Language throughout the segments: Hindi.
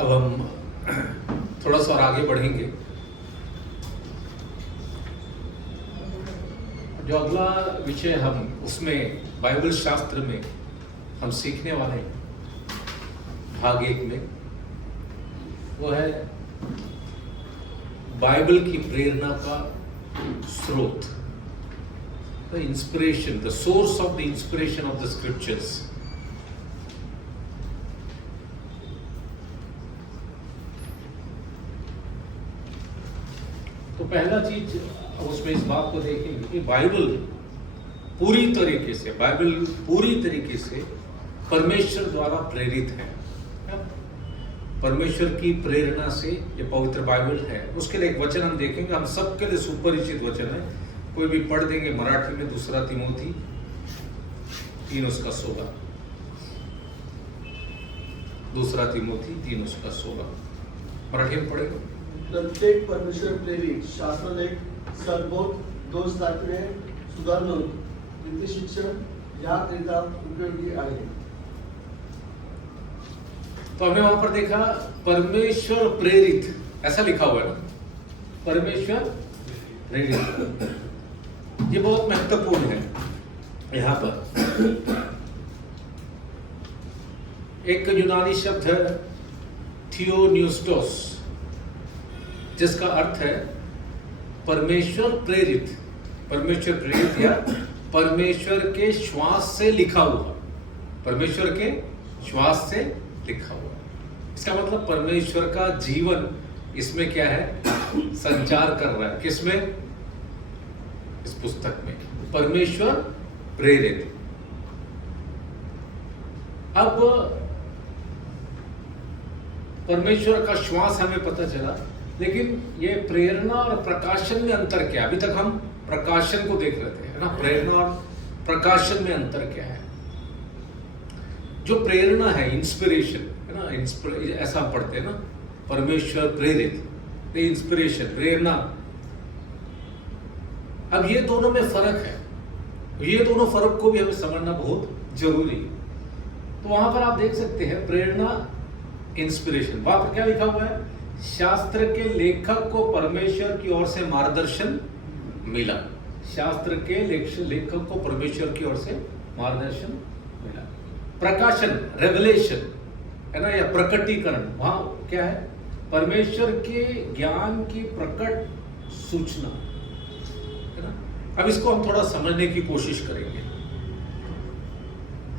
अब हम थोड़ा सा और आगे बढ़ेंगे। जो अगला विषय हम उसमें बाइबल शास्त्र में हम सीखने वाले हैं भाग 1 में, वो है बाइबल की प्रेरणा का स्रोत, the inspiration, the source of the inspiration of the scriptures. तो पहला चीज उसमें इस बात को देखेंगे कि बाइबल पूरी तरीके से परमेश्वर द्वारा प्रेरित है। परमेश्वर की प्रेरणा से ये पवित्र बाइबल है। उसके लिए एक वचन हम देखेंगे, हम सबके लिए सुपरिचित वचन है, कोई भी पढ़ देंगे मराठी में, 2 तिमोथी 3:16। 2 तिमोथी 3:16 मराठी में पढ़ेगा। प्रत्येक परमेश्वर प्रेरित शास्त्रलेख, सद्बोध, दोष दाखविणे, सुधारणूक, नीतिशिक्षण याकरिता उपयोगी आहे। तो हमने वहां पर देखा परमेश्वर प्रेरित, ऐसा लिखा हुआ है ना, परमेश्वर प्रेरित। ये बहुत महत्वपूर्ण है। यहां पर एक यूनानी शब्द है थियोन्यूस्टोस, जिसका अर्थ है परमेश्वर प्रेरित। परमेश्वर प्रेरित या परमेश्वर के श्वास से लिखा हुआ, परमेश्वर के श्वास से लिखा हुआ। इसका मतलब परमेश्वर का जीवन इसमें क्या है, संचार कर रहा है। किसमें? इस पुस्तक में, परमेश्वर प्रेरित। अब परमेश्वर का श्वास हमें पता चला, लेकिन ये प्रेरणा और प्रकाशन में अंतर क्या है? अभी तक हम प्रकाशन को देख रहे थे, है ना। प्रेरणा और प्रकाशन में अंतर क्या है? जो प्रेरणा है, इंस्पिरेशन है ना, ऐसा पढ़ते हैं ना, परमेश्वर प्रेरित, इंस्पिरेशन, प्रेरणा। अब ये दोनों में फर्क है, ये दोनों फर्क को भी हमें समझना बहुत जरूरी है। तो वहां पर आप देख सकते हैं प्रेरणा, इंस्पिरेशन। वहां पर क्या लिखा हुआ है? शास्त्र के लेखक को परमेश्वर की ओर से मार्गदर्शन मिला। शास्त्र के लेखक को परमेश्वर की ओर से मार्गदर्शन मिला। प्रकाशन, रेवलेशन है ना, या प्रकटीकरण, वहां क्या है? परमेश्वर के ज्ञान की प्रकट सूचना है ना। अब इसको हम थोड़ा समझने की कोशिश करेंगे।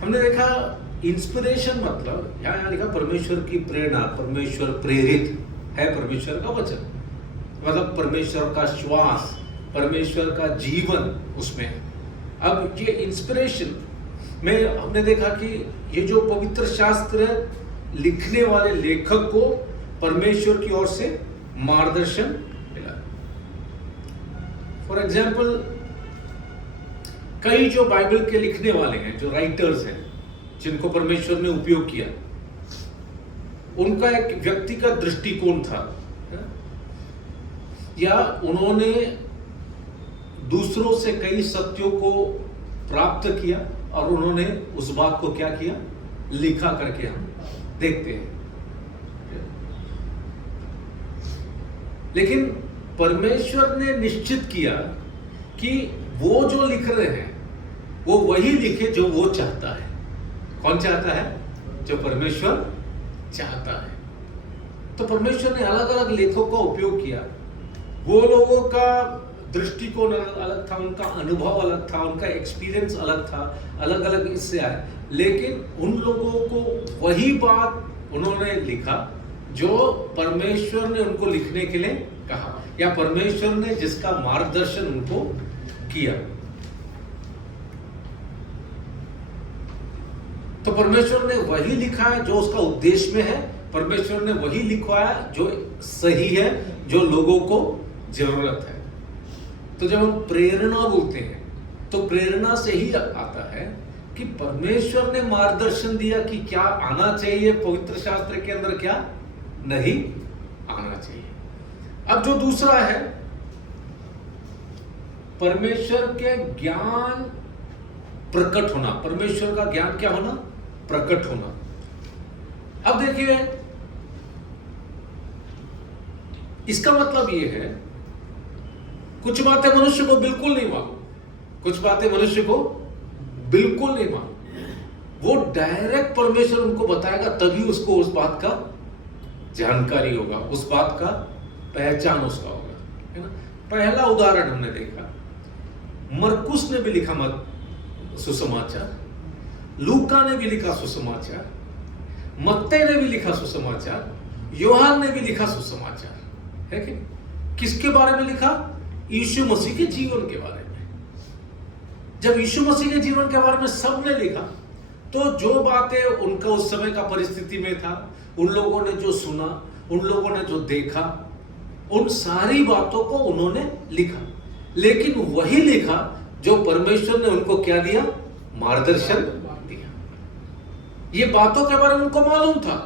हमने देखा इंस्पिरेशन मतलब यहां लिखा परमेश्वर की प्रेरणा, परमेश्वर प्रेरित है, परमेश्वर का वचन, मतलब परमेश्वर का श्वास, परमेश्वर का जीवन उसमें है। अब ये इंस्पिरेशन में हमने देखा कि ये जो पवित्र शास्त्र लिखने वाले लेखक को परमेश्वर की ओर से मार्गदर्शन मिला। फॉर एग्जाम्पल, कई जो बाइबल के लिखने वाले हैं, जो राइटर्स हैं, जिनको परमेश्वर ने उपयोग किया, उनका एक व्यक्तिगत दृष्टिकोण था, या उन्होंने दूसरों से कई सत्यों को प्राप्त किया और उन्होंने उस बात को क्या किया, लिखा करके हम देखते हैं। लेकिन परमेश्वर ने निश्चित किया कि वो जो लिख रहे हैं वो वही लिखे जो वो चाहता है। कौन चाहता है? जो परमेश्वर चाहता है। तो परमेश्वर ने अलग अलग लेखों का उपयोग किया। वो लोगों का दृष्टिकोण अलग था, उनका अनुभव अलग था, उनका एक्सपीरियंस अलग था, अलग अलग इससे आए, लेकिन उन लोगों को वही बात उन्होंने लिखा जो परमेश्वर ने उनको लिखने के लिए कहा, या परमेश्वर ने जिसका मार्गदर्शन उनको किया। तो परमेश्वर ने वही लिखा है जो उसका उद्देश्य में है। परमेश्वर ने वही लिखा है जो सही है, जो लोगों को जरूरत है। तो जब हम प्रेरणा बोलते हैं तो प्रेरणा से ही आता है कि परमेश्वर ने मार्गदर्शन दिया कि क्या आना चाहिए पवित्र शास्त्र के अंदर, क्या नहीं आना चाहिए। अब जो दूसरा है, परमेश्वर के ज्ञान प्रकट होना, परमेश्वर का ज्ञान क्या होना, प्रकट होना। अब देखिए, इसका मतलब ये है, कुछ बातें मनुष्य को बिल्कुल नहीं मालूम, कुछ बातें मनुष्य को बिल्कुल नहीं मालूम, वो डायरेक्ट परमेश्वर उनको बताएगा, तभी उसको उस बात का जानकारी होगा, उस बात का पहचान उसका होगा, है ना। पहला उदाहरण हमने देखा, मरकुस ने भी लिखा सुसमाचार, लूका ने भी लिखा सुसमाचार, मत्ते ने भी लिखा सुसमाचार, योहान ने भी लिखा सुसमाचार, है कि किसके बारे में लिखा? यीशु मसीह के जीवन के बारे में। जब यीशु मसीह के जीवन के बारे में सबने लिखा, तो जो बातें उनका उस समय का परिस्थिति में था, उन लोगों ने जो सुना, उन लोगों ने जो देखा, उन सारी बातों को उन्होंने लिखा, लेकिन वही लिखा जो परमेश्वर ने उनको क्या दिया? मार्गदर्शन दिया। ये बातों के बारे में उनको मालूम था,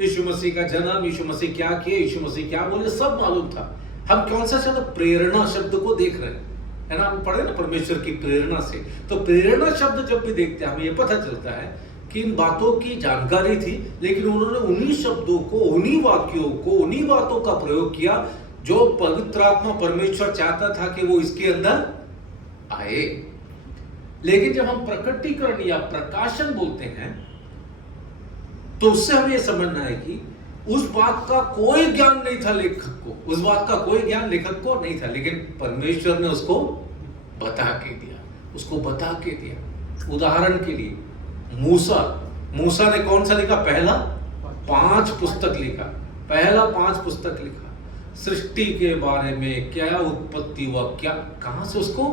यीशु मसीह का जन्म, यीशु मसीह क्या किए, यीशु मसीह क्या बोले, सब मालूम था। हम कौन सा शब्द? प्रेरणा शब्द को देख रहे हैं, है ना। हम पढ़े ना परमेश्वर की प्रेरणा से, तो प्रेरणा शब्द जब भी देखते हैं हमें यह पता चलता है कि इन बातों की जानकारी थी, लेकिन उन्होंने उन्हीं शब्दों को, उन्हीं वाक्यों को, उन्हीं बातों का प्रयोग किया जो पवित्र आत्मा परमेश्वर चाहता था कि वो इसके अंदर आए। लेकिन जब हम प्रकटीकरण या प्रकाशन बोलते हैं, तो उससे हमें यह समझना है कि उस बात का कोई ज्ञान नहीं था लेखक को, उस बात का कोई ज्ञान लेखक को नहीं था, लेकिन परमेश्वर ने उसको बता के दिया, उसको बता के दिया। उदाहरण के लिए मूसा ने कौन सा लिखा? पहला 5 पुस्तक लिखा, पहला 5 पुस्तक लिखा। सृष्टि के बारे में क्या उत्पत्ति हुआ, क्या कहां से उसको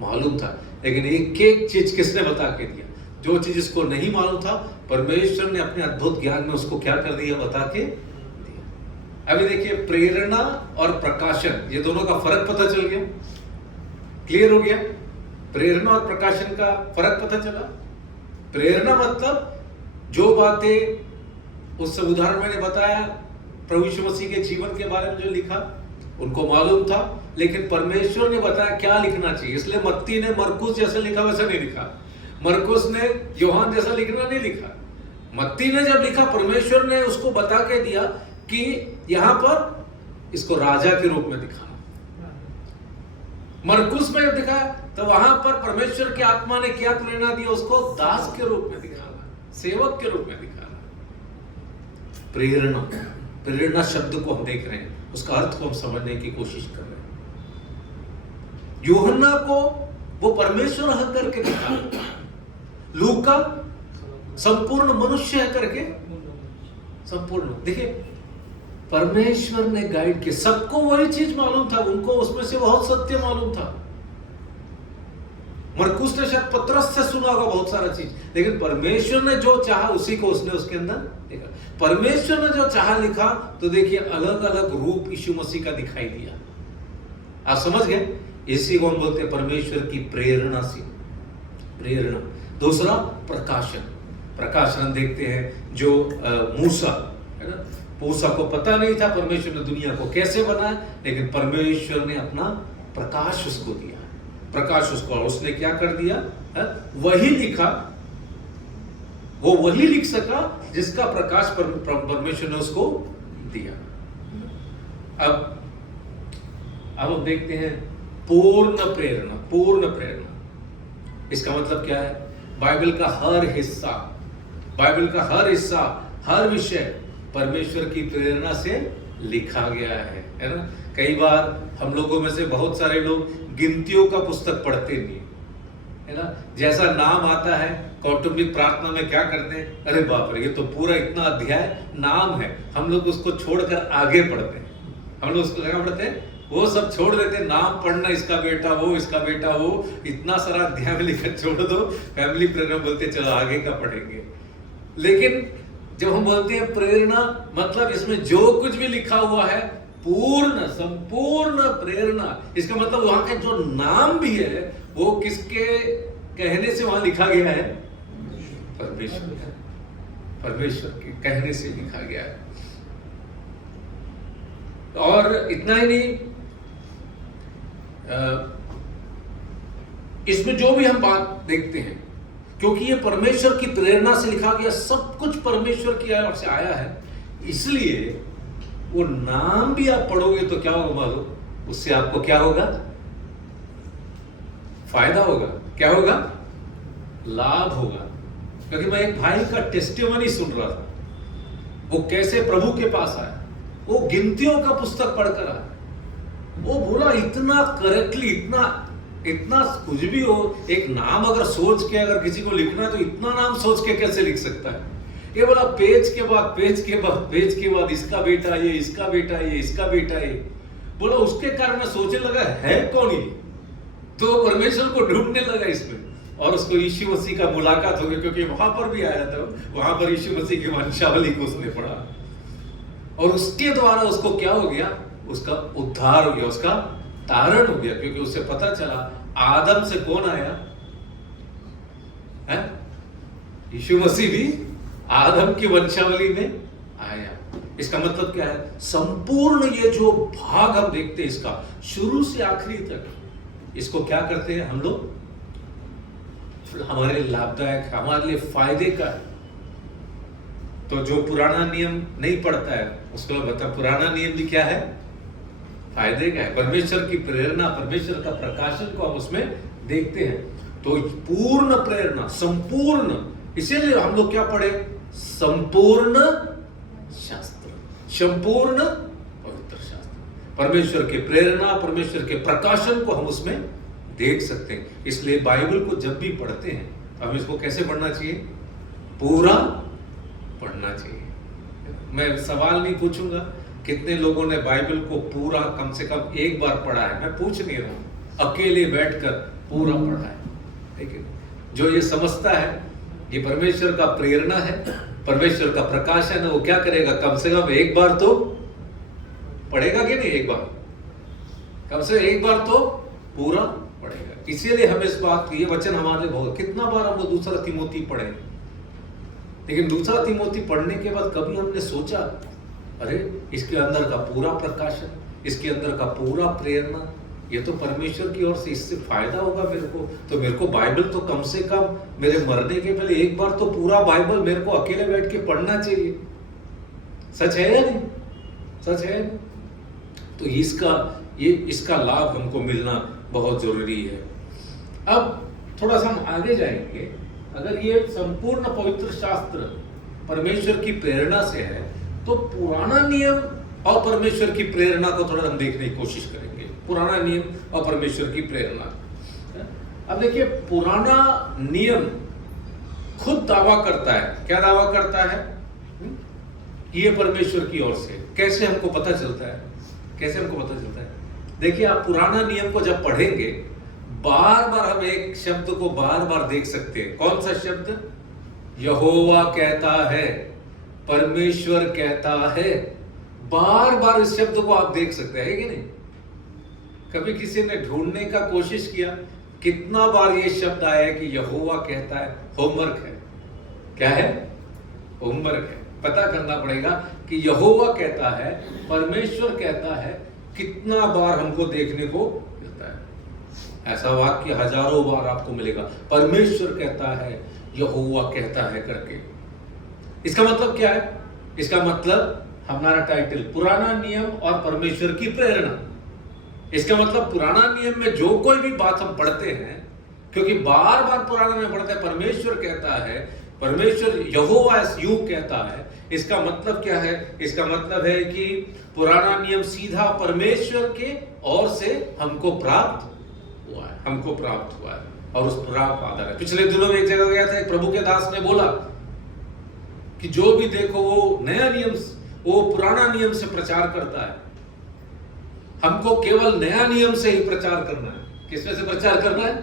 मालूम था, लेकिन एक एक चीज किसने बता के दिया? जो चीज इसको नहीं मालूम था, परमेश्वर ने अपने अद्भुत ज्ञान में उसको क्या कर दिया? बता के दिया। अभी देखिए, प्रेरणा और प्रकाशन, ये दोनों का फर्क पता चल गया, क्लियर हो गया। प्रेरणा और प्रकाशन का फर्क पता चला। प्रेरणा मतलब जो बातें उस उदाहरण मैंने बताया, प्रभु यीशु मसीह के जीवन के बारे में जो लिखा, उनको मालूम था, लेकिन परमेश्वर ने बताया क्या लिखना चाहिए। इसलिए मत्ती ने मरकुस जैसा लिखा वैसा नहीं लिखा, मरकुस ने योहान जैसा लिखना नहीं लिखा। मत्ती ने जब लिखा, परमेश्वर ने उसको बता के दिया कि यहां पर इसको राजा के रूप में दिखाना। मरकुस में जब दिखा, तो वहां पर परमेश्वर की आत्मा ने क्या प्रेरणा दिया? उसको दास के रूप में दिखाना, सेवक के रूप में दिखाना। प्रेरणा, प्रेरणा शब्द को हम देख रहे हैं, उसका अर्थ को हम समझने की कोशिश कर रहे हैं। यूहन्ना को वो परमेश्वर है करके दिखा, लूका संपूर्ण मनुष्य है करके, संपूर्ण। देखिए, परमेश्वर ने गाइड किया, सबको वही चीज मालूम था, उनको उसमें से बहुत सत्य मालूम था। मरकुस ने शायद पतरस से सुना होगा बहुत सारा चीज, लेकिन परमेश्वर ने जो चाहा उसी को उसने उसके अंदर देखा। परमेश्वर ने जो चाहा लिखा, तो देखिए अलग अलग रूप यीशु मसीह का दिखाई दिया। आप समझ गए? इसी को हम बोलते हैं परमेश्वर की प्रेरणा से, प्रेरणा। दूसरा प्रकाशन, प्रकाशन देखते हैं जो मूसा है ना, मूसा को पता नहीं था परमेश्वर ने दुनिया को कैसे बनाया, लेकिन परमेश्वर ने अपना प्रकाश उसको दिया, प्रकाश उसको, उसने क्या कर दिया है? वही लिखा, वो वही लिख सका जिसका प्रकाश परमेश्वर ने उसको दिया। अब हम देखते हैं पूर्ण प्रेरणा, पूर्ण प्रेरणा। इसका मतलब क्या है? बाइबल का हर हिस्सा, बाइबल का हर हिस्सा, हर विषय परमेश्वर की प्रेरणा से लिखा गया है ना। कई बार हम लोगों में से बहुत सारे लोग गिनतियों का पुस्तक पढ़ते नहीं है ना। जैसा नाम आता है कौटुंबिक प्रार्थना में क्या करते हैं? अरे बाप रे, ये तो पूरा इतना अध्याय नाम है, हम लोग उसको छोड़कर आगे पढ़ते हैं। हम लोग उसको क्या पढ़ते हैं? वो सब छोड़ देते हैं, नाम पढ़ना, इसका बेटा वो, इसका बेटा वो, इतना सारा अध्याय में लिखकर छोड़ दो, फैमिली प्रेरणा बोलते चलो आगे का पढ़ेंगे। लेकिन जब हम बोलते हैं प्रेरणा, मतलब इसमें जो कुछ भी लिखा हुआ है पूर्ण संपूर्ण प्रेरणा। इसका मतलब वहां का जो नाम भी है वो किसके कहने से वहां लिखा गया है? परमेश्वर, परमेश्वर के कहने से लिखा गया है। और इतना ही नहीं, इसमें जो भी हम बात देखते हैं, क्योंकि ये परमेश्वर की प्रेरणा से लिखा गया, सब कुछ परमेश्वर की ओर से आया है, इसलिए वो नाम भी आप पढ़ोगे तो क्या होगा मालूम? उससे आपको क्या होगा? फायदा होगा। क्या होगा? लाभ होगा। क्योंकि मैं एक भाई का टेस्टिमनी सुन रहा था, वो कैसे प्रभु के पास आया। वो गिनतियों का पुस्तक पढ़कर आया। वो बोला इतना करेक्टली, इतना कुछ भी हो, एक नाम अगर सोच के अगर किसी को लिखना है तो इतना नाम सोच के कैसे लिख सकता है? ये बोला पेज के बाद पेज के बाद पेज के बाद इसका बेटा ये, इसका बेटा ये, इसका बेटा ये। बोला उसके कारण मैं सोचने लगा है कौन ये, तो परमेश्वर को ढूंढने लगा इसमें, और उसको यीशु मसीह का मुलाकात हो गई, क्योंकि वहां पर भी आया था। वहां पर यीशु मसीह की वंशावली को उसने पढ़ा, और उसके द्वारा उसको क्या हो गया? उसका उद्धार हो गया, उसका तारण हो गया। क्योंकि उसे पता चला आदम से कौन आया है? यीशु मसीह भी आदम की वंशावली में आया। इसका मतलब क्या है? संपूर्ण ये जो भाग हम देखते हैं इसका शुरू से आखिरी तक, इसको क्या करते हैं हम लोग? हमारे लाभदायक, हमारे लिए फायदे का है। तो जो पुराना नियम नहीं पढ़ता है उसको बता, पुराना नियम भी क्या है? फायदे का है। परमेश्वर की प्रेरणा, परमेश्वर का प्रकाशन को हम उसमें देखते हैं। तो पूर्ण प्रेरणा, संपूर्ण, इसीलिए हम लोग क्या पढ़े? संपूर्ण शास्त्र, संपूर्ण पवित्र शास्त्र। परमेश्वर की प्रेरणा, परमेश्वर के प्रकाशन को हम उसमें देख सकते हैं। इसलिए बाइबल को जब भी पढ़ते हैं हम इसको कैसे पढ़ना चाहिए? पूरा पढ़ना चाहिए। मैं सवाल नहीं पूछूंगा कितने लोगों ने बाइबल को पूरा कम से कम एक बार पढ़ा है, मैं पूछ नहीं रहा हूं, अकेले बैठकर पूरा पढ़ा है। ठीक है? जो ये समझता है ये परमेश्वर का प्रेरणा है, परमेश्वर का प्रकाशन है, वो क्या करेगा? कम से कम एक बार तो पढ़ेगा कि नहीं? एक बार, कम से एक बार तो पूरा पढ़ेगा। इसीलिए हमें इस बात की, ये वचन हमारे बहुत, कितना बार हम दूसरा तिमोथी पढ़े, लेकिन दूसरा तिमोथी पढ़ने के बाद कभी हमने सोचा अरे इसके अंदर का पूरा प्रकाशन, इसके अंदर का पूरा प्रेरणा, ये तो परमेश्वर की ओर से, इससे फायदा होगा मेरे को। तो मेरे को बाइबल तो कम से कम मेरे मरने के पहले एक बार तो पूरा बाइबल मेरे को अकेले बैठ के पढ़ना चाहिए। सच है या नहीं? सच है। तो इसका लाभ हमको मिलना बहुत जरूरी है। अब थोड़ा सा हम आगे जाएंगे। अगर ये संपूर्ण पवित्र शास्त्र परमेश्वर की प्रेरणा से है, तो पुराना नियम और परमेश्वर की प्रेरणा को थोड़ा हम देखने की कोशिश करेंगे। पुराना नियम और परमेश्वर की प्रेरणा। अब देखिए, पुराना नियम खुद दावा करता है। क्या दावा करता है? ये परमेश्वर की ओर से। कैसे हमको पता चलता है? कैसे हमको पता चलता है? देखिए, आप पुराना नियम को जब पढ़ेंगे, बार बार हम एक शब्द को बार बार देख सकते हैं। कौन सा शब्द? यहोवा कहता है, परमेश्वर कहता है। बार बार इस शब्द को आप देख सकते हैं कि नहीं? कभी किसी ने ढूंढने का कोशिश किया कितना बार ये शब्द आया है कि यहोवा कहता है? होमवर्क है। क्या है? होमवर्क है। पता करना पड़ेगा कि यहोवा कहता है, परमेश्वर कहता है, कितना बार हमको देखने को मिलता है। ऐसा वाक्य हजारों बार आपको मिलेगा, परमेश्वर कहता है, यहोवा कहता है करके। इसका मतलब क्या है? इसका मतलब हमारा टाइटल पुराना नियम और परमेश्वर की प्रेरणा। इसका मतलब पुराना नियम में जो कोई भी बात हम पढ़ते हैं, क्योंकि बार बार पुराना में पढ़ते हैं परमेश्वर कहता है, परमेश्वर यहोवा यूं कहता है। इसका मतलब क्या है? इसका मतलब है कि पुराना नियम सीधा परमेश्वर के ओर से हमको प्राप्त हुआ है, हमको प्राप्त हुआ है, और उस प्राप्त आधार है। पिछले दिनों में एक जगह गया था, एक प्रभु के दास ने बोला कि जो भी देखो वो नया नियम, वो पुराना नियम से प्रचार करता है। हमको केवल नया नियम से ही प्रचार करना है। किसमें से प्रचार करना है?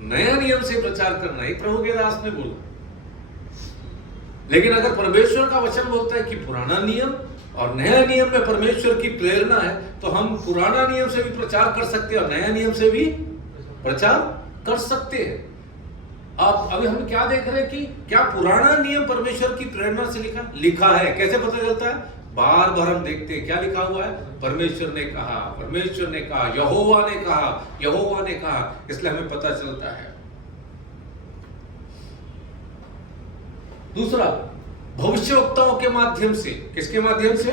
नया नियम से प्रचार करना है, प्रभु के दास ने बोला। लेकिन अगर परमेश्वर का वचन बोलता है कि पुराना नियम और नया नियम में परमेश्वर की प्रेरणा है, तो हम पुराना नियम से भी प्रचार कर सकते हैं और नया नियम से भी प्रचार कर सकते हैं। अब अभी हम क्या देख रहे हैं कि क्या पुराना नियम परमेश्वर की प्रेरणा से लिखा है? कैसे पता चलता है? बार बार हम देखते हैं क्या लिखा हुआ है? परमेश्वर ने कहा, परमेश्वर ने कहा, यहोवा ने कहा, यहोवा ने कहा। इसलिए हमें पता चलता है। दूसरा, भविष्यवक्ताओं के माध्यम से। किसके माध्यम से?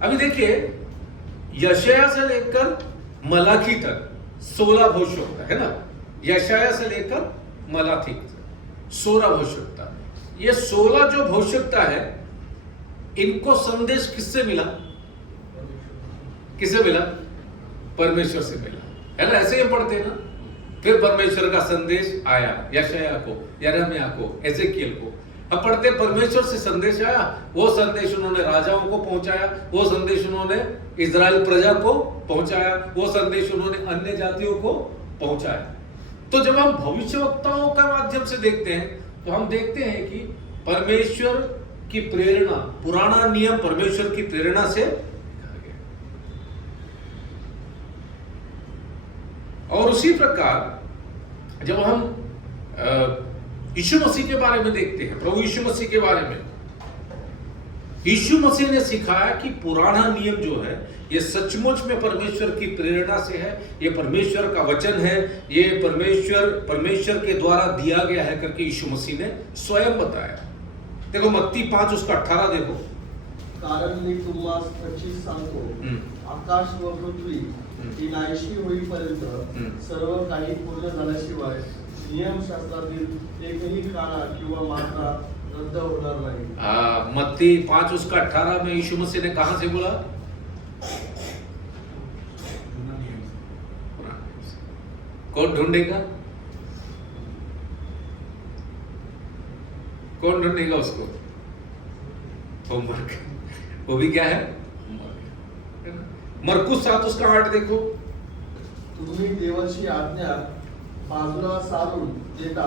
अभी देखिए, यशाया से लेकर मलाकी तक 16 भविष्यवक्ता है ना। यशाया से लेकर मलाकी तक 16 भविष्यवक्ता। ये 16 जो भविष्यवक्ता है, इनको संदेश किससे मिला? किससे मिला? परमेश्वर से मिला, है ना। ऐसे ही हम पढ़ते हैं ना। फिर परमेश्वर का संदेश आया यशाया को, यिर्मयाह को, एजेकियल को। अब पढ़ते परमेश्वर से संदेश आया, वो संदेश उन्होंने राजाओं को पहुंचाया, वो संदेश उन्होंने इजराइल प्रजा को पहुंचाया, वो संदेश उन्होंने अन्य जातियों को पहुंचाया। तो जब हम भविष्यवक्ताओं का माध्यम से देखते हैं तो हम देखते हैं कि परमेश्वर की प्रेरणा, पुराना नियम परमेश्वर की प्रेरणा से लिखा गया। और उसी प्रकार जब हम यीशु मसीह के बारे में देखते हैं, प्रभु यीशु मसीह के बारे में, यीशु मसीह ने सिखाया कि पुराना नियम जो है ये सचमुच में परमेश्वर की प्रेरणा से है, ये परमेश्वर का वचन है, ये परमेश्वर के द्वारा दिया गया है करके यीशु मसीह ने स्वयं बताया। देखो मत्ती 5 उसका 18 देखो। कारण मी तुम्हास खचित सांगतो, आकाश व पृथ्वी ही नाहीशी होईपर्यंत सर्व काही पूर्ण झाल्याशिवाय नियमशास्त्रातील एकही काना किंवा मात्रा रद्द होणार नाही। मत्ती 5 उसका 18 में यीशु मसीह ने कहां से बोला? कौन ढूंढेगा? कौन ढूंढेगा उसको? होमवर्क। वो भी क्या है? मरकुस 7 उसका 8 देखो। तुम्ही देवाची आज्ञा बाजूला सारून देता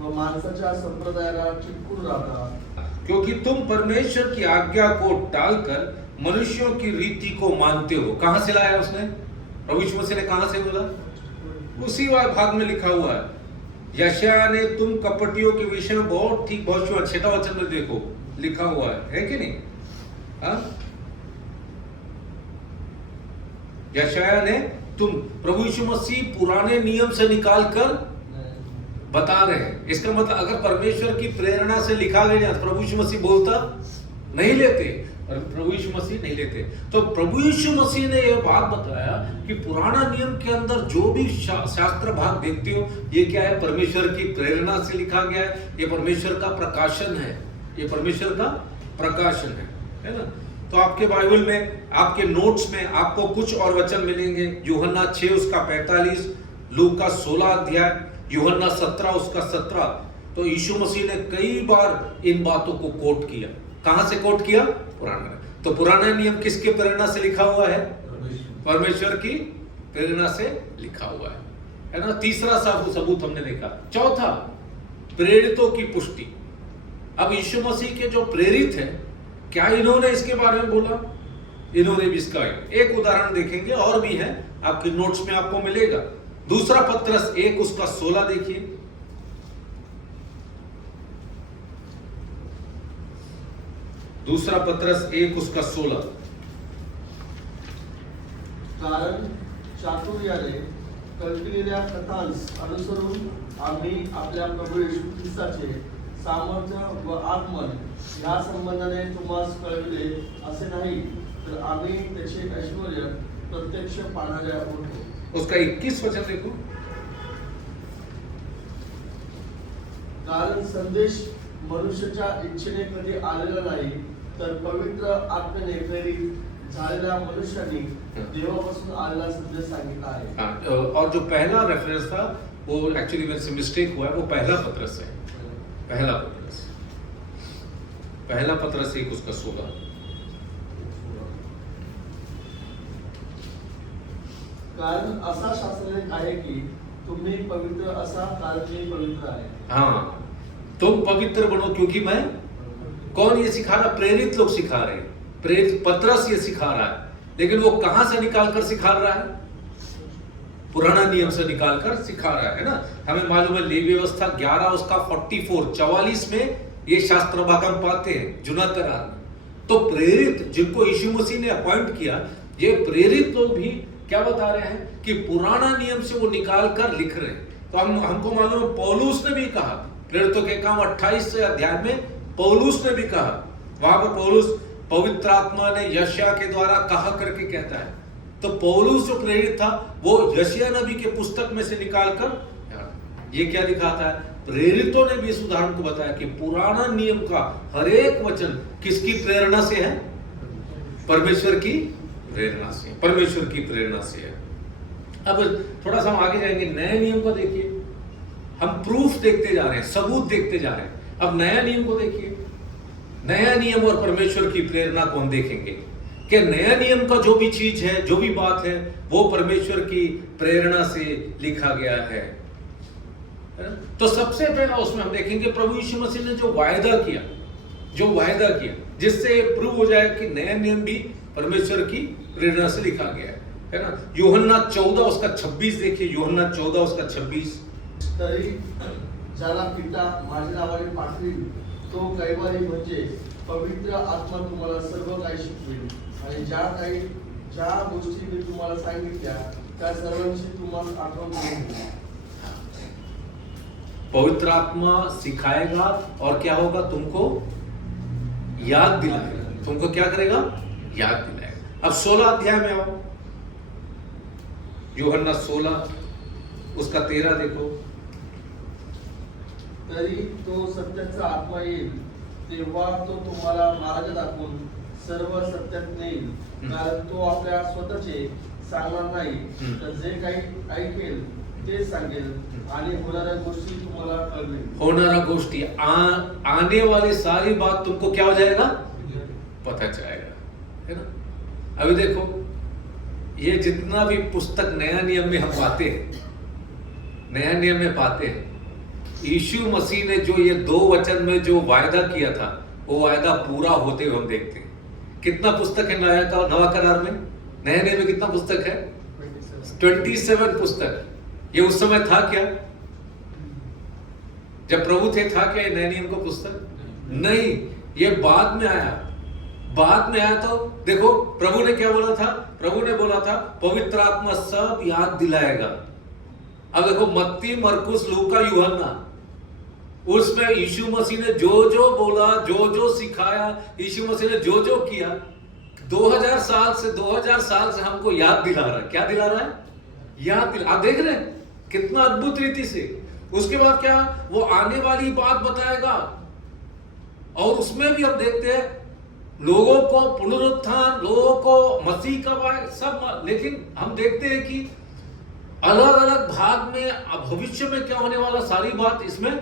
व माणसाच्या संप्रदायाला चिपकून राहता, क्योंकि तुम परमेश्वर की आज्ञा को टालकर मनुष्यों की रीति को मानते हो। कहां से लाया उसने? प्रभु यीशु मसीह ने कहां से बोला? उसी भाग में लिखा हुआ है। यशायाह ने तुम कपटियों के विषय में बहुत ठीक, बहुत 6वां वचन में देखो लिखा हुआ है कि नहीं? यशायाह ने तुम, प्रभु यीशु मसीह पुराने नियम से निकालकर बता रहे हैं। इसका मतलब अगर परमेश्वर की प्रेरणा से लिखा गया तो प्रभु यीशु मसीह बोलता नहीं लेते, प्रभु यीशु मसीह नहीं लेते। तो प्रभु यीशु मसीह ने यह बात बताया कि पुराना नियम के अंदर जो भी शास्त्र भाग देखते हो, ये क्या है? परमेश्वर की प्रेरणा से लिखा गया है, ये परमेश्वर का प्रकाशन है, ये परमेश्वर का प्रकाशन है ना। तो आपके बाइबल में, आपके नोट्स में आपको कुछ और वचन मिलेंगे। यूहन्ना 6 उसका 45, लूका 16 अध्याय, यूहन्ना 17 उसका 17। तो यीशु मसीह ने कई बार इन बातों को कोट किया। कहां से कोट किया? पुराना। तो पुराना नियम किसके प्रेरणा से लिखा हुआ है? परमेश्वर की प्रेरणा से लिखा हुआ है ना। तीसरा सबूत हमने देखा। चौथा, प्रेरितों की पुष्टि। अब यीशु मसीह के जो प्रेरित हैं, क्या इन्होंने इसके बारे में बोला? इन्होंने भी इसका एक उदाहरण देखेंगे, और भी है आपके नोट्स में आपको मिलेगा। दूसरा पत्रस 1 उसका 16 देखिए। दूसरा पत्रस 1 उसका 16। कारण चातुर्याने कल्पलेल्या कथांस अनुसरून आम्ही आपल्या प्रभू येशू ख्रिस्ताचे सामर्थ्य व आगमन या संबंधाने तुम्हास कळविले असे नाही, तर आम्ही त्याचे ऐश्वर्य प्रत्यक्ष पाहणारे आहोत। उसका 21 वचन देखो। कारण संदेश मनुष्याच्या इच्छेने कधी आलेला नाही, तर पवित्र आत्म्याने प्रेरित झालेल्या मनुष्याने देवापासून आलेला संदेश सांगितला आहे। और जो पहला रेफरेंस था वो एक्चुअली मेरे से मिस्टेक हुआ है, वो पहला पत्रस है। पहला पत्रस 1 उसका 16। कारण असा शास्त्रलेख आहे की तुम्ही पवित्र असा, कारण मी पवित्र आहे। हाँ, तुम पवित्र बनो क्योंकि मैं। कौन ये सिखा रहा? प्रेरित लोग सिखा रहे हैं। प्रेरित पत्रस ये सिखा रहा है, लेकिन वो कहां से निकालकर सिखा रहा है? पुराना नियम से निकालकर सिखा रहा है ना। हमें मालूम है लेवी व्यवस्था 11 उसका 44 में ये शास्त्र भाग हम पाते हैं जुना करार में। तो प्रेरित जिनको यीशु मसीह ने अपॉइंट किया, ये प्रेरित लोग भी क्या बता रहे हैं कि पुराना नियम से वो निकाल कर लिख रहे हैं। तो हमको मालूम है पौलुस ने भी कहा, प्रेरितों के काम 28 अध्याय में पौलुस ने भी कहा, वहां पर पौलुस पवित्र आत्मा ने यशायाह के द्वारा कहा करके कहता है। तो पौलुस जो प्रेरित था वो यशायाह नबी के पुस्तक में से निकालकर ये क्या दिखाता है, प्रेरितों ने भी इस उदाहरण को बताया कि पुराना नियम का हर एक वचन किसकी प्रेरणा से है, परमेश्वर की प्रेरणा से, परमेश्वर की प्रेरणा से है। अब थोड़ा सा हम आगे जाएंगे, नए नियम को देखिए, हम प्रूफ देखते जा रहे हैं, सबूत देखते जा रहे हैं। अब नया नियम को देखिए, नया नियम और परमेश्वर की प्रेरणा को हम देखेंगे कि नया नियम का जो भी चीज है, जो भी बात है, वो परमेश्वर की प्रेरणा से लिखा गया है। तो सबसे पहला उसमें हम देखेंगे प्रभु यीशु मसीह ने जो वायदा किया, जिससे प्रूव हो जाए कि नया नियम भी परमेश्वर की प्रेरणा से लिखा गया है ना। यूहन्ना 14 उसका 26 देखिए, यूहन्ना 14 उसका 26। तरी ज्याला पिता माझ्या नावाने पाठवील तो कैवारी म्हणजे पवित्र आत्मा तुम्हाला सर्व काही शिकवेल आणि ज्या गोष्टी मी तुम्हाला सांगितल्या त्या सर्वांची तुम्हाला आठवण करून देईल। पवित्र आत्मा सिखाएगा और क्या होगा, तुमको याद दिलाएगा। तुमको क्या करेगा, याद दिलाएगा। अब 16 अध्याय में आओ, यूहन्ना 16 उसका 13 देखो। तरी तो सत्याचा आत्मा येईल तेव्हा तो तुम्हाला मार्ग दाखवून सर्व सत्यात नेईल, कारण तो आपल्या स्वतःचे सांगणार नाही, तर जे काही ऐकेल ते सांगेल आणि होणाऱ्या गोष्टी तुम्हाला कळवेल। होणारा गोष्टी आने वाली सारी बात तुमको क्या हो जाएगा, पता चलेगा, है ना। अभी देखो ये जितना भी पुस्तक नया नियम में हम पाते हैं, नया नियम में पाते हैं, यीशु मसीह ने जो ये 2 वचन में जो वायदा किया था वो वायदा पूरा होते हुए हम देखते हैं। कितना पुस्तक है नवा करार में, नया नियम में कितना पुस्तक है, 27 पुस्तक। ये उस समय था क्या, जब प्रभु थे, था क्या नए नियम को पुस्तक? नहीं, ये बाद में आया। तो देखो प्रभु ने क्या बोला था, प्रभु ने बोला था पवित्र आत्मा सब याद दिलाएगा। अब देखो मत्ती, मरकुस, लूका, यूहन्ना, उसमें यीशु मसीह ने जो जो बोला, जो जो सिखाया, यीशु मसीह ने जो जो किया, 2000 साल से हमको याद दिला रहा है। क्या दिला रहा है, याद दिला। आप देख रहे हैं कितना अद्भुत रीति से। उसके बाद क्या, वो आने वाली बात बताएगा, और उसमें भी हम देखते हैं लोगों को पुनरुत्थान, लोगों को मसीह कब आए सब, लेकिन हम देखते हैं कि अलग अलग भाग में भविष्य में क्या होने वाला सारी बात इसमें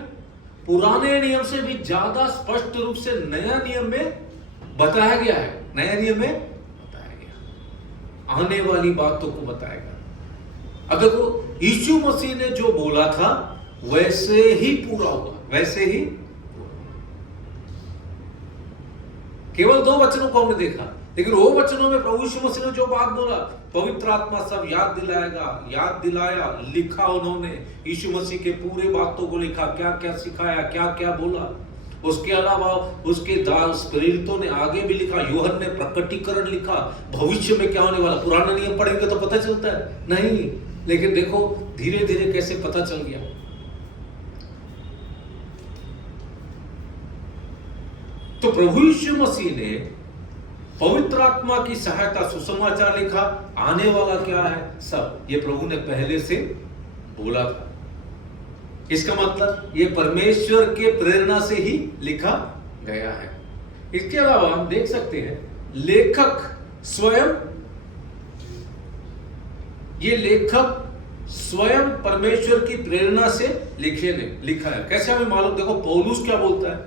पुराने नियम से भी ज्यादा स्पष्ट रूप से नया नियम में बताया गया है। नया नियम में बताया गया, आने वाली बातों को बताएगा। अब देखो यीशु मसीह ने जो बोला था वैसे ही पूरा हुआ, वैसे ही। केवल 2 वचनों को हमने देखा, लेकिन वो वचनों में प्रभु यीशु मसीह ने जो बात बोला, पवित्र आत्मा सब याद दिलाएगा, याद दिलाया, लिखा उन्होंने यीशु मसीह के पूरे बातों को लिखा, क्या क्या सिखाया, क्या क्या बोला। उसके अलावा उसके दास प्रेरितों ने आगे भी लिखा, यूहन्ना ने प्रकटीकरण लिखा, भविष्य में क्या होने वाला। पुराना नियम पढ़ेंगे तो पता चलता है नहीं, लेकिन देखो धीरे धीरे कैसे पता चल गया। तो प्रभु यीशु मसीह ने पवित्र आत्मा की सहायता सुसमाचार लिखा, आने वाला क्या है सब ये प्रभु ने पहले से बोला था। इसका मतलब ये परमेश्वर के प्रेरणा से ही लिखा गया है। इसके अलावा हम देख सकते हैं लेखक स्वयं, ये लेखक स्वयं परमेश्वर की प्रेरणा से लिखा है। कैसे हमें मालूम, देखो पौलुस क्या बोलता है,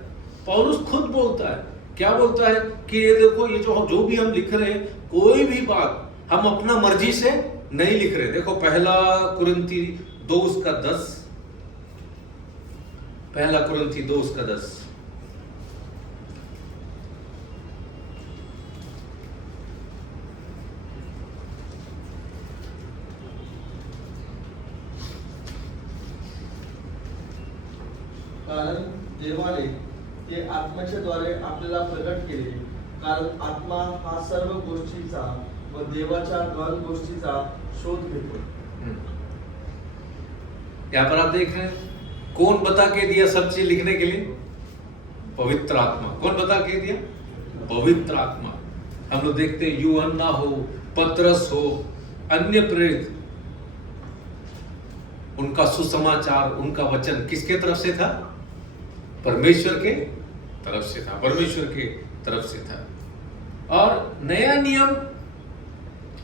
पौलुस खुद बोलता है, क्या बोलता है कि ये देखो ये जो भी हम लिख रहे हैं, कोई भी बात हम अपना मर्जी से नहीं लिख रहे। देखो पहला कुरिन्थी 2:10, पहला कुरिन्थी 2:10। कारण देवाने ते आत्म्याच्या द्वारे आपल्याला प्रगट केले, कारण आत्मा हा सर्व गोष्टीचा व देवाच्या गहन गोष्टीचा शोध घेतो। यहाँ पर आप देख रहे हैं कौन बता के दिया सब चीज लिखने के लिए, पवित्र आत्मा। कौन बता के दिया, पवित्र आत्मा। हम लोग देखते हैं यूहन्ना हो, पतरस हो, अन्य प्रेरित, उनका सुसमाचार, उनका वचन किसके तरफ से था? परमेश्वर के तरफ से था, परमेश्वर के तरफ से था। और नया नियम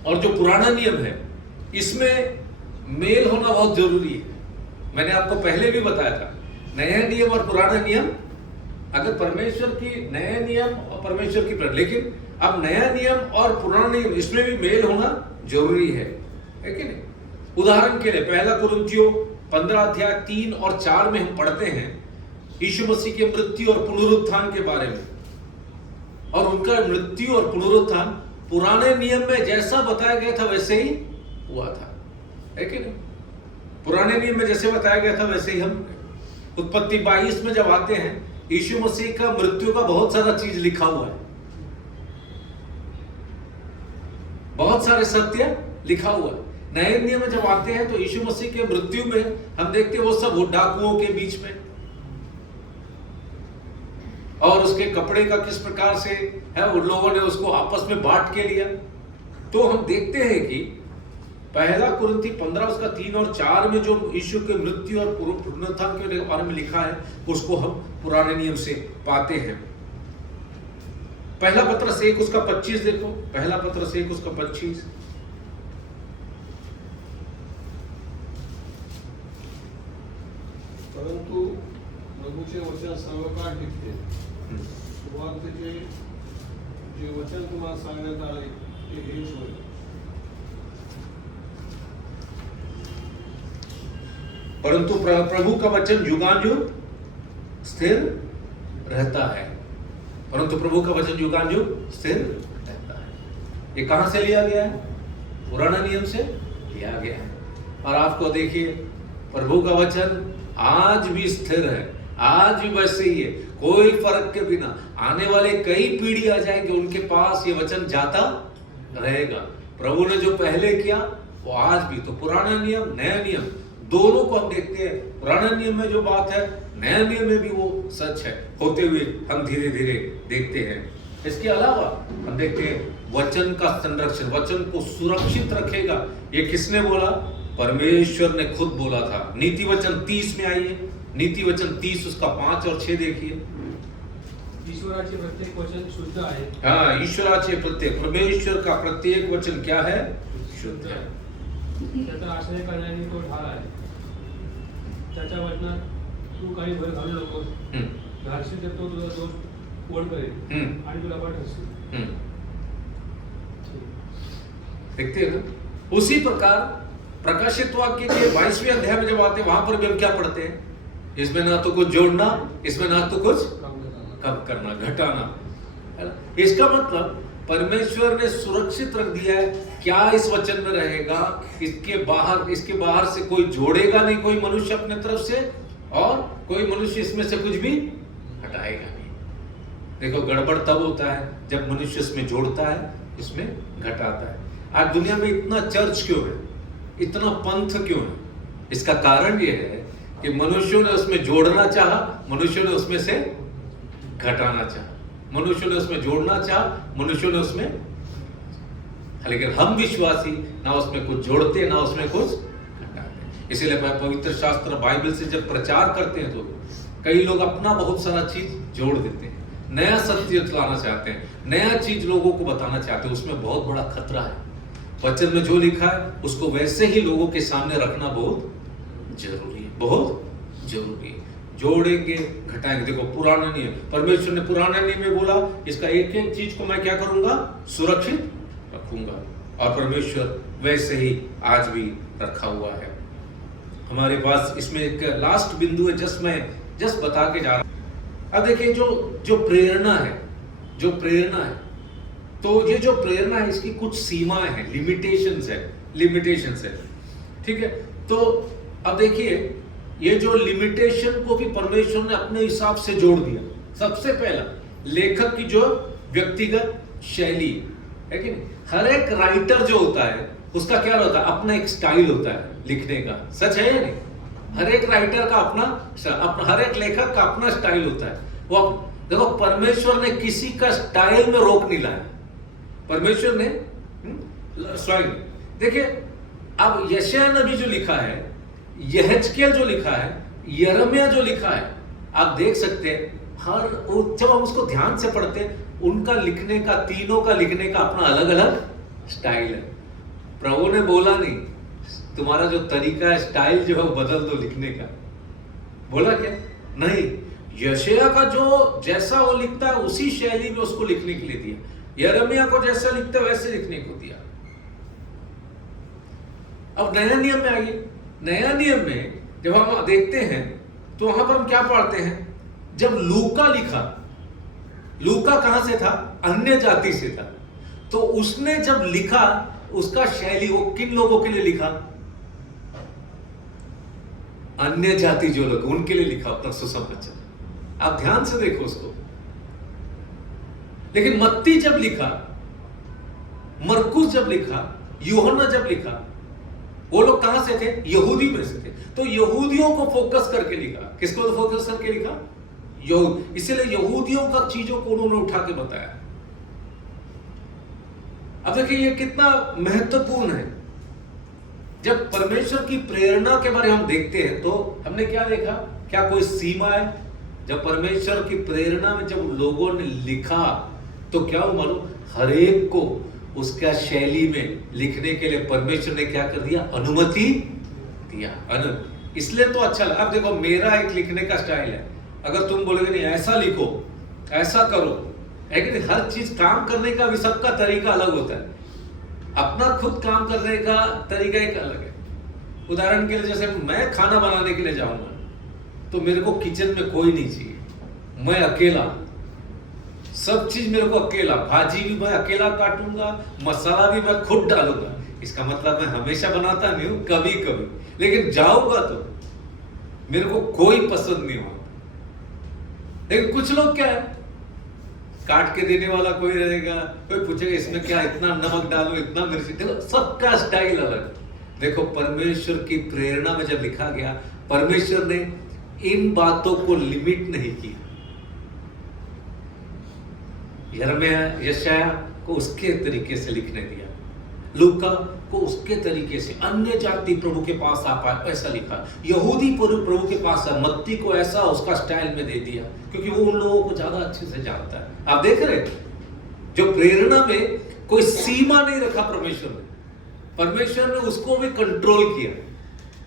और जो पुराना नियम है, इसमें मेल होना बहुत जरूरी है। मैंने आपको पहले भी बताया था, नया नियम और पुराना नियम, अगर परमेश्वर की नया नियम और परमेश्वर की, लेकिन अब नया नियम और पुराना नियम, इसमें भी मेल होना जरूरी है कि नहीं? उदाहरण के लिए पहला कुरिन्थियों 15 अध्याय 3 और 4 में हम पढ़ते हैं यीशु मसीह के मृत्यु और पुनरुत्थान के बारे में। और उनका मृत्यु और पुनरुत्थान पुराने नियम में जैसा बताया गया था वैसे ही हुआ था, है कि नहीं? पुराने नियम में जैसे बताया गया था वैसे ही हम, उत्पत्ति 22 में जब आते हैं, यीशु मसीह का मृत्यु का बहुत सारा चीज लिखा हुआ है, बहुत सारे सत्य लिखा हुआ है। नए नियम में जब आते हैं तो यीशु मसीह के मृत्यु में हम देखते हैं वो सब डाकुओं के बीच में, और उसके कपड़े का किस प्रकार से है, उन लोगों ने उसको आपस में बांट के लिया। तो हम देखते हैं कि पहला कुरिन्थी 15 उसका 3 और 4 में जो यीशु के मृत्यु और पुनरुत्थान के बारे में लिखा है, उसको हम पुराने नियम से पाते हैं। पहला पत्रस 1 उसका 25 देखो, पहला पत्रस 1 उसका 25। परंतु प्रभूचे वचन सर्व काळ टिकते। सुवार्तेचे जे वचन तुम्हाला सांगण्यात आले ते हेच होय। परंतु प्रभु का वचन युगानुयुग स्थिर रहता है। परंतु प्रभु का वचन युगानुयुग स्थिर रहता है। ये कहां से लिया गया है? पुराना नियम से लिया गया है। और आपको देखिए, प्रभु का वचन आज भी स्थिर है, आज भी वैसे ही है, कोई फर्क के बिना। आने वाले कई पीढ़ी आ जाएंगे, उनके पास ये वचन जाता रहेगा। प्रभु ने जो पहले किया वो आज भी, तो पुराना नियम नया नियम दोनों को हम देखते हैं। पुराना नियम में जो बात है, नया नियम में भी वो सच है होते हुए हम धीरे धीरे देखते हैं। इसके अलावा हम देखते हैं वचन का संरक्षण, वचन को सुरक्षित रखेगा। ये किसने बोला? परमेश्वर ने खुद बोला था। नीति वचन 30 में आइए, नीति वचन 30 उसका 5 और 6 देखिए। ईश्वराचे प्रत्येक वचन शुद्ध आहे। हाँ, ईश्वराचे प्रत्येक, परमेश्वर का प्रत्येक वचन क्या है? शुद्ध है। त्याचा आश्रय करण्याने तो ढाल आहे। त्याच्या वचनात तू काही भर घालू नकोस, घालशील तर तो तुझा दोष पूर्ण करेल आणि तुला पाठ ठरशील। देखते हैं ना? उसी प्रकार प्रकाशित वाक्य के 22वें अध्याय में जब आते हैं, वहां पर भी हम क्या पढ़ते हैं? इसमें ना तो कुछ जोड़ना, इसमें ना तो कुछ कम करना, घटाना। इसका मतलब परमेश्वर ने सुरक्षित रख दिया है। क्या इस वचन में रहेगा? इसके बाहर से कोई जोड़ेगा नहीं कोई मनुष्य अपने तरफ से, और कोई मनुष्य इसमें से कुछ भी हटाएगा नहीं। देखो, गड़बड़ तब होता है जब मनुष्य इसमें जोड़ता है, इसमें घटाता है। आज दुनिया में इतना चर्च क्यों है, इतना पंथ क्यों है? इसका कारण यह है कि मनुष्यों ने उसमें जोड़ना चाहा, मनुष्यों ने उसमें से घटाना चाहा। मनुष्यों ने उसमें जोड़ना चाहा, मनुष्यों ने उसमें, लेकिन हम विश्वासी ना उसमें कुछ जोड़ते, ना उसमें कुछ घटाते। इसीलिए पवित्र शास्त्र बाइबल से जब प्रचार करते हैं तो कई लोग अपना बहुत सारा चीज जोड़ देते हैं, नया सत्य लाना चाहते हैं, नया चीज लोगों को बताना चाहते हैं। उसमें बहुत बड़ा खतरा है। वचन में जो लिखा है उसको वैसे ही लोगों के सामने रखना बहुत जरूरी है, बहुत जरूरी है। जोड़ेंगे, घटाएंगे। देखो, पुराना नियम, परमेश्वर ने पुराने नियम में बोला इसका एक एक चीज को मैं क्या करूंगा? सुरक्षित रखूंगा। और परमेश्वर वैसे ही आज भी रखा हुआ है हमारे पास। इसमें एक लास्ट बिंदु है, जस्ट बता के जा रहा हूं। अब देखिए, जो प्रेरणा है, तो ये जो प्रेरणा है इसकी कुछ सीमाएं हैं, लिमिटेशंस है। ठीक है, तो अब देखिए, ये जो लिमिटेशन को भी परमेश्वर ने अपने हिसाब से जोड़ दिया। सबसे पहला, लेखक की जो व्यक्तिगत शैली है कि नहीं? हर एक राइटर जो होता है उसका क्या होता है? अपना एक स्टाइल होता है लिखने का। सच है या नहीं? हर एक राइटर का अपना हर एक लेखक का अपना स्टाइल होता है। वो देखो परमेश्वर ने किसी का स्टाइल में रोक नहीं लाया, परमेश्वर ने स्वयं। देखिए अब यशायाह नबी जो लिखा है, यहेजकेल जो लिखा है, यिर्मयाह जो लिखा है, आप देख सकते हैं जब हम उसको ध्यान से पढ़ते हैं, उनका लिखने का, तीनों का लिखने का अपना अलग अलग स्टाइल है। प्रभु ने बोला नहीं तुम्हारा जो तरीका है, स्टाइल जो है वो बदल दो लिखने का, बोला क्या? नहीं, यशायाह का जो जैसा वो लिखता है उसी शैली में उसको लिखने के लिए दिया, यिर्मयाह को जैसा लिखता है वैसे लिखने को दिया। अब नया नियम में आइए, नया नियम में जब हम देखते हैं तो वहां पर हम क्या पढ़ते हैं? जब लूका लिखा, लूका कहां से था? अन्य जाति से था। तो उसने जब लिखा उसका शैली वो किन लोगों के लिए लिखा? अन्य जाति जो लोग, उनके लिए लिखा अपना सुसमाचार। आप ध्यान से देखो उसको। लेकिन मत्ती जब लिखा, मरकुस जब लिखा, यूहन्ना जब लिखा, वो लोग कहां से थे? यहूदी में से थे। तो यहूदियों को फोकस करके लिखा। किसको फोकस करके लिखा? यहूद। इसलिए यहूदियों का चीजों को उन्होंने उठा के बताया। अब देखिए ये कितना महत्वपूर्ण है। जब परमेश्वर की प्रेरणा के बारे में हम देखते हैं तो हमने क्या देखा? क्या कोई सीमा है? जब परमेश्वर की प्रेरणा में जब लोगों ने लिखा तो क्या वो मालूम, हर एक को उसका शैली में लिखने के लिए परमेश्वर ने क्या कर दिया? अनुमति दिया। इसलिए तो अच्छा लगा। अब देखो मेरा एक लिखने का स्टाइल है, अगर तुम बोलोगे नहीं ऐसा लिखो, ऐसा करो, है कि नहीं? हर चीज काम करने का भी सबका तरीका अलग होता है। अपना खुद काम करने का तरीका एक अलग है। उदाहरण के लिए जैसे मैं खाना बनाने के लिए जाऊंगा तो मेरे को किचन में कोई नहीं चाहिए, मैं अकेला, सब चीज मेरे को अकेला, भाजी भी मैं अकेला काटूंगा, मसाला भी मैं खुद डालूंगा। इसका मतलब मैं हमेशा बनाता नहीं हूं, कभी कभी, लेकिन जाऊंगा तो मेरे को कोई पसंद नहीं होगा। लेकिन कुछ लोग क्या है, काट के देने वाला कोई रहेगा, कोई पूछेगा इसमें क्या इतना नमक डालो, इतना मिर्ची। देखो सबका स्टाइल अलग। देखो परमेश्वर की प्रेरणा में जब लिखा गया, परमेश्वर ने इन बातों को लिमिट नहीं किया। यिर्मयाह, यशायाह को उसके तरीके से लिखने दिया, लूका को उसके तरीके से, अन्य जाति प्रभु के पास आ पाए ऐसा लिखा, यहूदी प्रभु के पास आ, मत्ती को ऐसा उसका स्टाइल में दे दिया, क्योंकि वो उन लोगों को ज्यादा अच्छे से जानता है। आप देख रहे हैं जो प्रेरणा में कोई सीमा नहीं रखा परमेश्वर ने उसको भी कंट्रोल किया।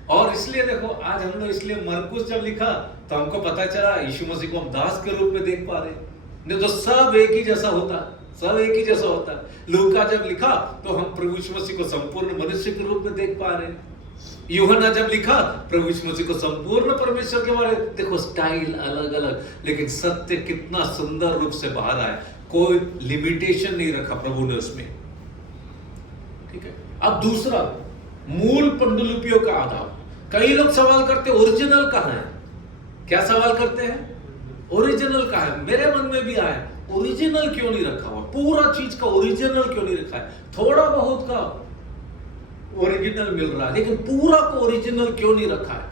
और इसलिए देखो आज हम लोग, इसलिए मरकुस जब लिखा तो हमको पता चला यीशु मसीह को हम दास के रूप में देख पा रहे, नहीं तो सब एक ही जैसा होता, सब एक ही जैसा होता। लूका जब लिखा तो हम प्रभु यीशु मसीह को संपूर्ण मनुष्य के रूप में देख पा रहे। यूहन्ना जब लिखा प्रभु यीशु मसीह को संपूर्ण परमेश्वर के बारे में। देखो स्टाइल अलग अलग, लेकिन सत्य कितना सुंदर रूप से बाहर आया, कोई लिमिटेशन नहीं रखा प्रभु ने उसमें। ठीक है। अब दूसरा, मूल पांडुलिपियों का आधार। कई लोग सवाल करते ओरिजिनल कहां है? क्या सवाल करते हैं? ओरिजिनल कहां है? मेरे मन में भी आया, ओरिजिनल क्यों नहीं रखा हुआ? पूरा चीज का ओरिजिनल क्यों नहीं रखा है? थोड़ा बहुत का ओरिजिनल मिल रहा है, लेकिन पूरा को ओरिजिनल क्यों नहीं रखा है?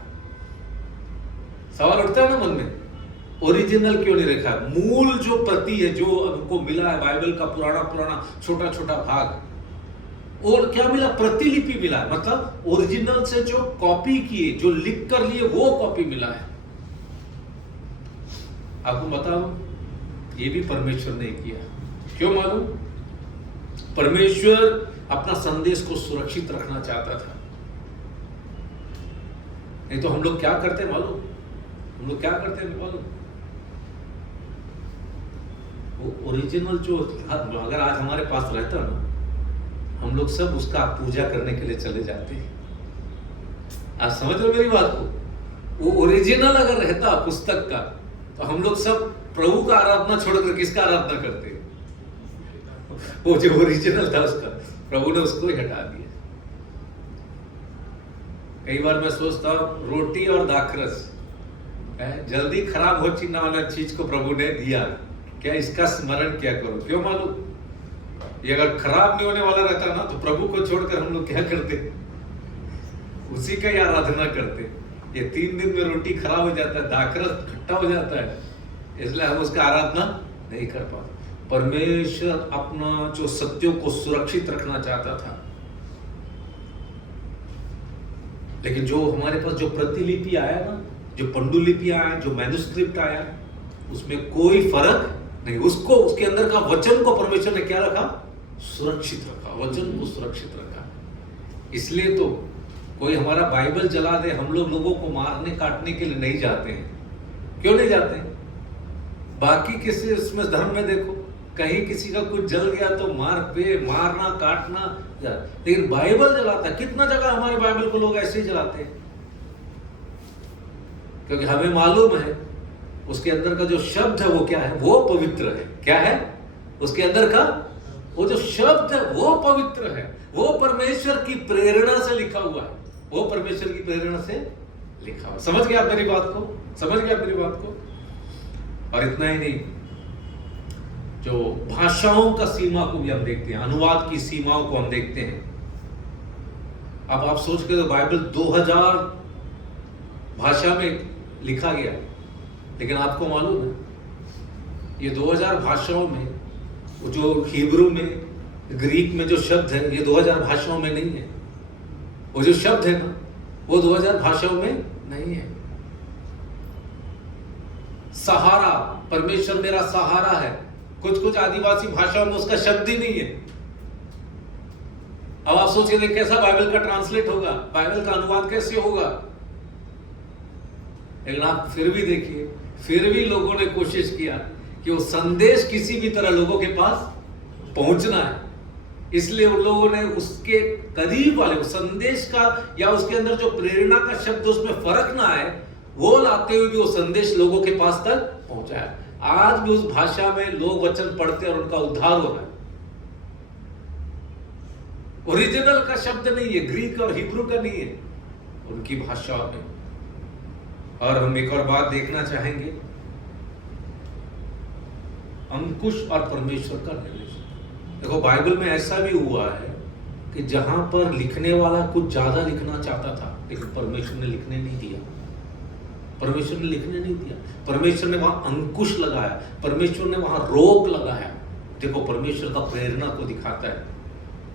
सवाल उठता है ना मन में, ओरिजिनल क्यों नहीं रखा है? मूल जो प्रति है, जो हमको मिला है बाइबल का पुराना छोटा छोटा भाग, और क्या मिला? प्रतिलिपि मिला है, मतलब ओरिजिनल से जो कॉपी किए, जो लिख कर लिए, वो कॉपी मिला है। आपको बताओ, ये भी परमेश्वर ने किया। क्यों मालूम? परमेश्वर अपना संदेश को सुरक्षित रखना चाहता था। नहीं तो हम लोग क्या करते मालूम? हम लोग क्या करते हैं मालूम? वो ओरिजिनल जो अगर आज हमारे पास रहता ना, हम लोग सब उसका पूजा करने के लिए चले जाते हैं। आप समझ रहे मेरी बात को? वो ओरिजिनल अगर रहता पुस्तक का, तो हम लोग सब प्रभु का आराधना छोड़कर किसका आराधना करते? वो जो ओरिजिनल था उसका, प्रभु ने उसको ही हटा दिया। कई बार मैं सोचता हूं, रोटी और दाखरस जल्दी खराब हो चीना वाला चीज को प्रभु ने दिया, क्या इसका स्मरण क्या करो? क्यों मालूम? ये अगर खराब नहीं होने वाला रहता ना, तो प्रभु को छोड़कर हम लोग क्या करते? उसी का ही आराधना करते। ये 3 दिन में रोटी खराब हो जाता है, दाखरस खट्टा हो जाता है, इसलिए हम उसका आराधना नहीं कर पाते। परमेश्वर अपना जो सत्यों को सुरक्षित रखना चाहता था, लेकिन जो हमारे पास जो प्रतिलिपि आया ना, जो पंडुलिपियां आया, जो मैन्युस्क्रिप्ट आया, उसमें कोई फर्क नहीं। उसको, उसके अंदर का वचन को परमेश्वर ने क्या रखा? सुरक्षित रखा, वचन को सुरक्षित रखा। इसलिए तो कोई हमारा बाइबल जला दे, हम लोगों को मारने काटने के लिए नहीं जाते हैं। क्यों नहीं जाते हैं? बाकी किसी इसमें धर्म में देखो, कहीं किसी का कुछ जल गया तो मारना काटना, लेकिन बाइबल जलाता, कितना जगह हमारे बाइबल को लोग ऐसे ही जलाते हैं, क्योंकि हमें मालूम है उसके अंदर का जो शब्द है वो क्या है? वो पवित्र है। क्या है उसके अंदर का? वो जो शब्द है वो पवित्र है, वो परमेश्वर की प्रेरणा से लिखा हुआ है, वो परमेश्वर की प्रेरणा से लिखा हुआ। समझ गए आप मेरी बात को? समझ गए आप मेरी बात को? और इतना ही नहीं, जो भाषाओं का सीमा को भी हम देखते हैं, अनुवाद की सीमाओं को हम देखते हैं। अब आप सोच के, तो बाइबल 2000 भाषा में लिखा गया, लेकिन आपको मालूम है ये 2000 भाषाओं में, जो हिब्रू में, ग्रीक में जो शब्द है, ये 2000 भाषाओं में नहीं है। वो जो शब्द है ना, वो 2000 भाषाओं में नहीं है। सहारा, परमेश्वर मेरा सहारा है, कुछ आदिवासी भाषाओं में उसका शब्द ही नहीं है। अब आप सोचिए कैसा बाइबल का ट्रांसलेट होगा, बाइबल का अनुवाद कैसे होगा? लेकिन आप फिर भी देखिए, फिर भी लोगों ने कोशिश किया कि वो संदेश किसी भी तरह लोगों के पास पहुंचना है, इसलिए उन लोगों ने उसके करीब वाले संदेश का, या उसके अंदर जो प्रेरणा का शब्द उसमें फर्क ना आए, वो लाते हुए भी वो संदेश लोगों के पास तक पहुंचाया। आज भी उस भाषा में लोग वचन पढ़ते और उनका उद्धार हो रहा है। ओरिजिनल का शब्द नहीं है, ग्रीक और हिब्रू का नहीं है, उनकी भाषा में। और हम एक और बात देखना चाहेंगे, अंकुश और परमेश्वर का निर्देश। देखो बाइबल में ऐसा भी हुआ है कि जहां पर लिखने वाला कुछ ज्यादा लिखना चाहता था, लेकिन परमेश्वर ने लिखने नहीं दिया। परमेश्वर ने लिखने नहीं दिया, परमेश्वर ने वहां अंकुश लगाया, परमेश्वर ने वहां रोक लगाया। देखो परमेश्वर का प्रेरणा को दिखाता है।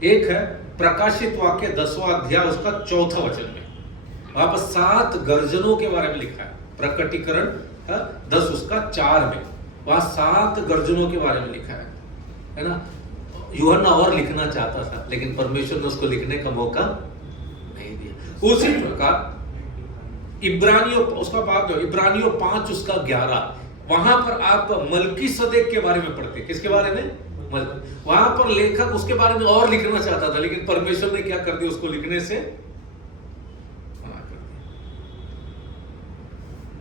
एक है प्रकाशित वाक्य 10वां अध्याय उसका 4था वचन में, वहां पर 7 गर्जनों के बारे में लिखा है। प्रकटीकरण 10 उसका 4 में वहां 7 गर्जनों के बारे में लिखा है ना। यूहन्ना और लिखना चाहता था, लेकिन परमेश्वर ने उसको लिखने का मौका नहीं दिया। उसी प्रकार इब्रानियों उसका बात है, इब्रानियों 5 उसका 11, वहां पर आप मलकीसदेक के बारे में पढ़ते। किसके बारे में? वहां पर लेखक उसके बारे में और लिखना चाहता था, लेकिन परमेश्वर ने क्या कर दिया? उसको लिखने से मना कर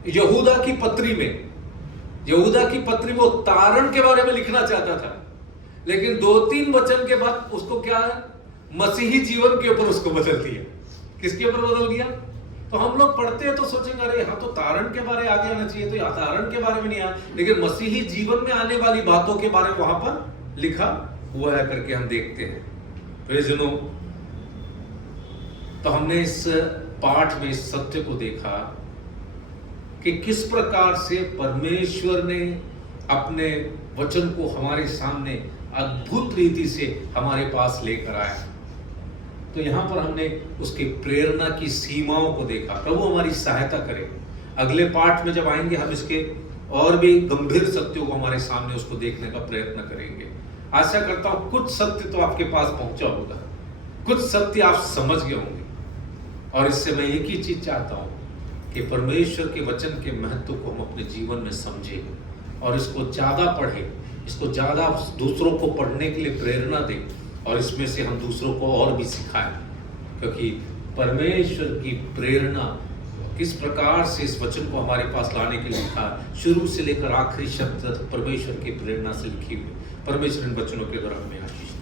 दिया। यहूदा की पत्री में वो तारण के बारे में लिखना चाहता था, लेकिन 2-3 वचन के बाद उसको क्या है? मसीही जीवन के ऊपर उसको बदल दिया। किसके ऊपर बदल दिया? तो हम लोग पढ़ते हैं तो सोचेंगे अरे यहाँ तो तारण के बारे आगे आना चाहिए, तो यहाँ तारण के बारे में नहीं आया, लेकिन मसीही जीवन में आने वाली बातों के बारे में वहां पर लिखा हुआ है करके हम देखते हैं। प्रियजनों, तो हमने इस पाठ में इस सत्य को देखा कि किस प्रकार से परमेश्वर ने अपने वचन को हमारे सामने अद्भुत रीति से हमारे पास लेकर आया। तो यहां पर हमने उसकी प्रेरणा की सीमाओं को देखा। प्रभु हमारी सहायता करे, अगले पाठ में जब आएंगे हम इसके और भी गंभीर सत्यों को हमारे सामने उसको देखने का प्रयत्न करेंगे। आशा करता हूं कुछ सत्य तो आपके पास पहुंचा होगा, कुछ सत्य आप समझ गए होंगे। और इससे मैं एक ही चीज चाहता हूं कि परमेश्वर के वचन के महत्व को हम अपने जीवन में समझें और इसको ज्यादा पढ़ें, इसको ज्यादा दूसरों को पढ़ने के लिए प्रेरणा दें, और इसमें से हम दूसरों को और भी सिखाएं। क्योंकि परमेश्वर की प्रेरणा किस प्रकार से इस वचन को हमारे पास लाने के लिए लिखा, शुरू से लेकर आखिरी शब्द परमेश्वर की प्रेरणा से लिखी हुई। परमेश्वर इन वचनों के द्वारा हमें आशीष